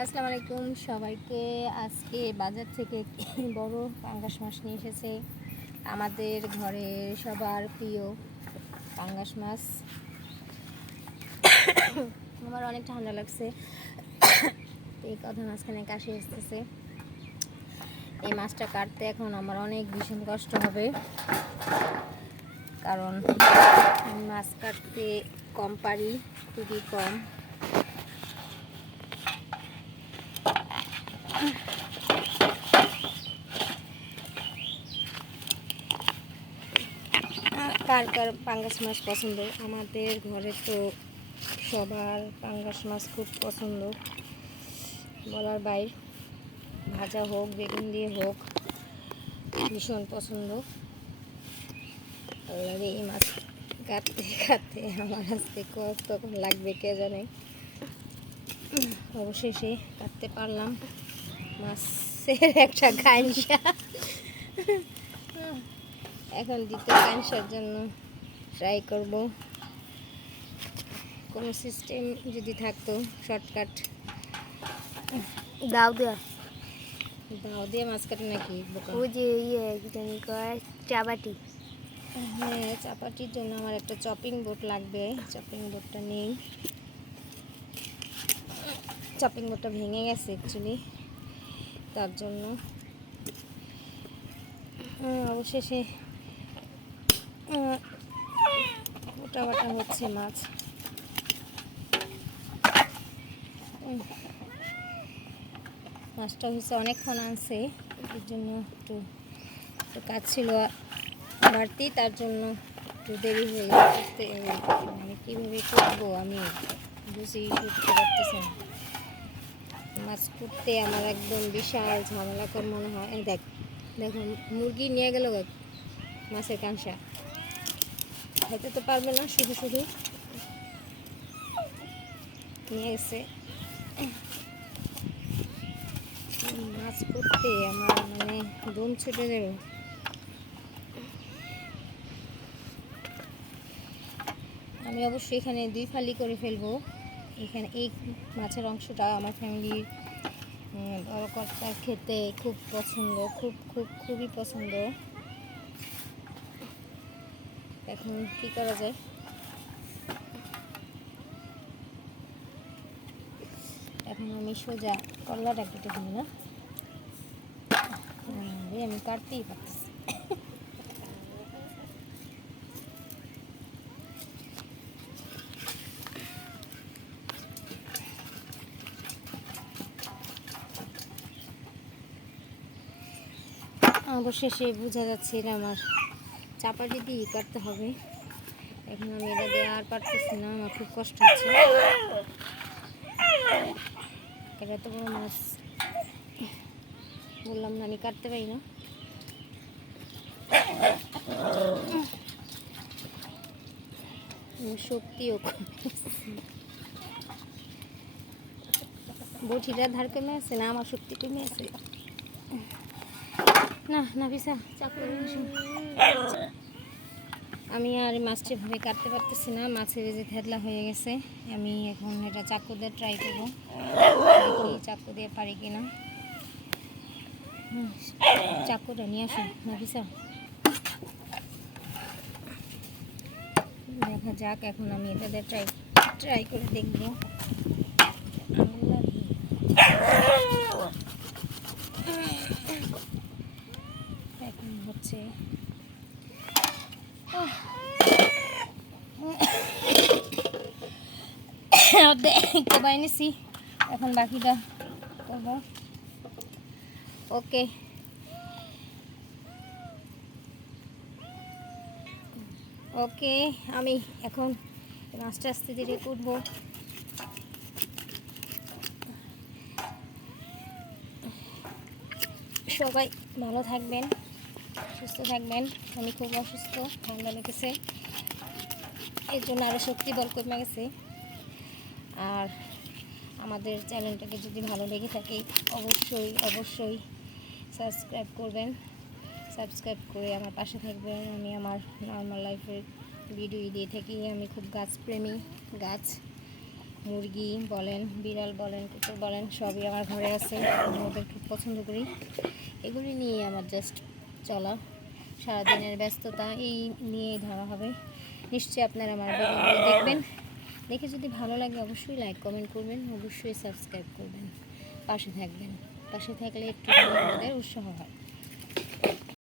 আসসালামু আলাইকুম সবাইকে। আজকে বাজার থেকে বড় পাঙ্গাস মাছ নিয়ে এসেছে আমাদের ঘরের সবার প্রিয় পাঙ্গাস মাছ। আমার অনেক ঠান্ডা লাগছে, এই কথা মাঝখানে কাশি আসতেছে। এই মাছটা কাটতে এখন আমার অনেক ভীষণ কষ্ট হবে, কারণ মাছ কাটতে কম পারি, খুবই কম। কার কার পাঙ্গাস মাছ পছন্দ? আমাদের ঘরে তো সবার পাঙ্গাস মাছ খুব পছন্দ, বলার বাইরে। ভাজা হোক, বেগুন দিয়ে হোক, ভীষণ পছন্দ। আর এই মাছ কাটতে কাটতে আমার আজকে কতক্ষণ লাগবে কে জানে। অবশেষে কাটতে পারলাম মাছের একটা কাঁইনসা। এখন দ্বিতীয় কাঁইনসার জন্য ট্রাই করব। কোনো সিস্টেম যদি থাকতো শর্টকাট। দাও দেওয়া দাও দিয়ে মাছ কাটে নাকি বোকা? ওই যে জানি কয় চাবাটি। হ্যাঁ, চাপাটির জন্য আমার একটা চপিং বোর্ড লাগবে। চপিং বোর্ডটা নেই, চপিং বোর্ডটা ভেঙে গেছে অ্যাকচুয়ালি, তার জন্য অবশেষে গোটা বাটা হচ্ছে মাছ। মাছটা হচ্ছে অনেকক্ষণ আনছে, এর জন্য একটু কাজ ছিল বাড়তি, তার জন্য একটু দেরি হয়ে করতে। মানে কীভাবে করবো আমি বুঝেই করতে পারতেছি না। মাছ কুটতে আমার একদম বিশাল ঝামেলাকর মনে হয়। এই দেখো মুরগি নিয়ে গেল মাছের কাঁসা, খাইতে তো পারবে না, শুধু শুধু নিয়ে গেছে। মাছ করতে আমার মানে দম ছুটে গেল। আমি অবশ্যই এখানে 2 ফালি করে ফেলবো। এখানে এই মাছের অংশটা আমার ফ্যামিলির বড় কর্তার খেতে খুব পছন্দ, খুবই পছন্দ। এখন কি করা যায়? এখন আমি সোজা করলাটা কেটে দিই না, আমি কাটতেই পারতেছি। অবশেষে বোঝা যাচ্ছে এটা আমার চাপাটি দিয়ে কাটতে হবে। এখন আমি এটা দিয়ে আর পারতেছি না, আমার খুব কষ্ট হচ্ছে। এটা তো বড় মাছ, বললাম না আমি কাটতে পারি না। শক্তিও বটিটা ধার কমে আছে না, আমার শক্তি কমে আছে। না না বিশা চাকু, আমি আর মাছটা ভাবে কাটতে পারতেছি না। মাছের যে থেতলা হয়ে গেছে, আমি এখন এটা চাকু দিয়ে ট্রাই করবো, দেখি চাকু দিয়ে পারি কিনা। চাকুটা নিয়ে আসুন না বিশা, দেখা যাক। এখন আমি এটা দিয়ে ট্রাই করে দেখবো। এখন হচ্ছে একটা বাইনেছি, এখন বাকিটা করবো। ওকে, ওকে, আমি এখন মাছটা আস্তে ধীরে করবো। সবাই ভালো থাকবেন, সুস্থ থাকবেন। আমি খুব অসুস্থ, ঠান্ডা লেগেছে, এর জন্য আরও শক্তি বল কমে গেছে। আর আমাদের চ্যানেলটাকে যদি ভালো লেগে থাকে অবশ্যই সাবস্ক্রাইব করবেন। সাবস্ক্রাইব করে আমার পাশে থাকবেন। আমি আমার নর্মাল লাইফের ভিডিও দিয়ে থাকি। আমি খুব গাছপ্রেমী, গাছ মুরগি বলেন, বিড়াল বলেন, কুকুর বলেন, সবই আমার ঘরে আছে। আমি ওদের খুব পছন্দ করি। এগুলি নিয়ে আমার জাস্ট চলা, সারাদিনের ব্যস্ততা এই নিয়েই ধরা হবে। নিশ্চয়ই আপনারা আমার ভিডিওগুলো দেখবেন, দেখে যদি ভালো লাগে অবশ্যই লাইক কমেন্ট করবেন, অবশ্যই সাবস্ক্রাইব করবেন, পাশে থাকবেন। পাশে থাকলে একটু আমাদের উৎসাহ হয়।